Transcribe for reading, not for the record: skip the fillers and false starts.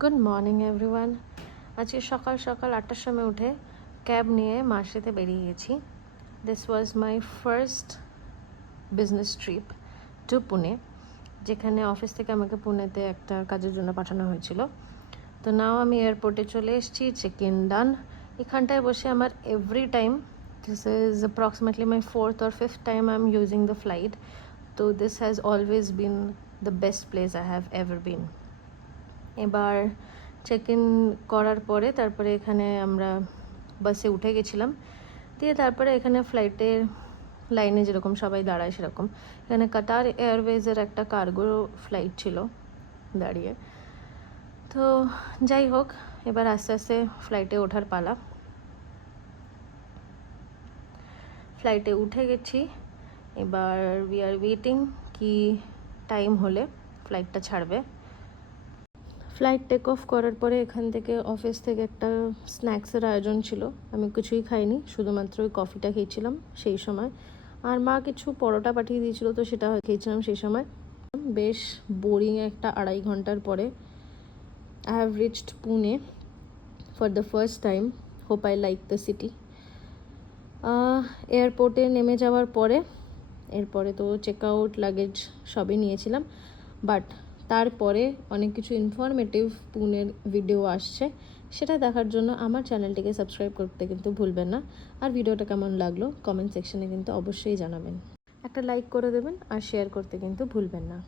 Good morning everyone. আজকে সকাল সকাল 8টার সময় উঠে ক্যাব নিয়ে মার্শেতে বেরিয়ে গেছি। This was my first business trip to Pune, যেখানে অফিস থেকে আমাকে পুনেতে একটা কাজের জন্য পাঠানো হয়েছিল। তো নাও আমি এয়ারপোর্টে চলে এসেছি, চেক ইন ডান। এখানটায় বসে আমার every time, this is approximately my 4th or 5th time I am using the flight. তো this has always been the best place I have ever been. এবার চেক ইন করার পরে তারপরে এখানে আমরা বাসে উঠে গেছিলাম, দিয়ে তারপরে এখানে ফ্লাইটের লাইনে যেরকম সবাই দাঁড়ায় সেরকম এখানে কাতার এয়ারওয়েজের একটা কার্গো ফ্লাইট ছিল দাঁড়িয়ে। তো যাই হোক, এবার আস্তে আস্তে ফ্লাইটে ওঠার পালা। ফ্লাইটে উঠে গেছি, এবার উই আর ওয়েটিং কি টাইম হলে ফ্লাইটটা ছাড়বে। ফ্লাইট টেক অফ করার পরে এখান থেকে অফিস থেকে একটা স্ন্যাক্সের আয়োজন ছিল। আমি কিছুই খাইনি, শুধুমাত্র ওই কফিটা খেয়েছিলাম সেই সময়। আর মা কিছু পরোটা পাঠিয়ে দিয়েছিল, তো সেটা খেয়েছিলাম সেই সময়। বেশ বোরিং একটা 2.5 ঘন্টার পরে I have reached Pune for the first time. Hope I like the city. এয়ারপোর্টে নেমে যাওয়ার পরে এরপরে তো চেক আউট লাগেজ সবই নিয়েছিলাম, বাট তারপরে অনেক কিছু ইনফরমেটিভ পুনের ভিডিও আসছে, সেটা দেখার জন্য আমার চ্যানেলটিকে সাবস্ক্রাইব করতে কিন্তু ভুলবেন না। আর ভিডিওটা কেমন লাগলো কমেন্ট সেকশনে কিন্তু অবশ্যই জানাবেন, একটা লাইক করে দেবেন আর শেয়ার করতে কিন্তু ভুলবেন না।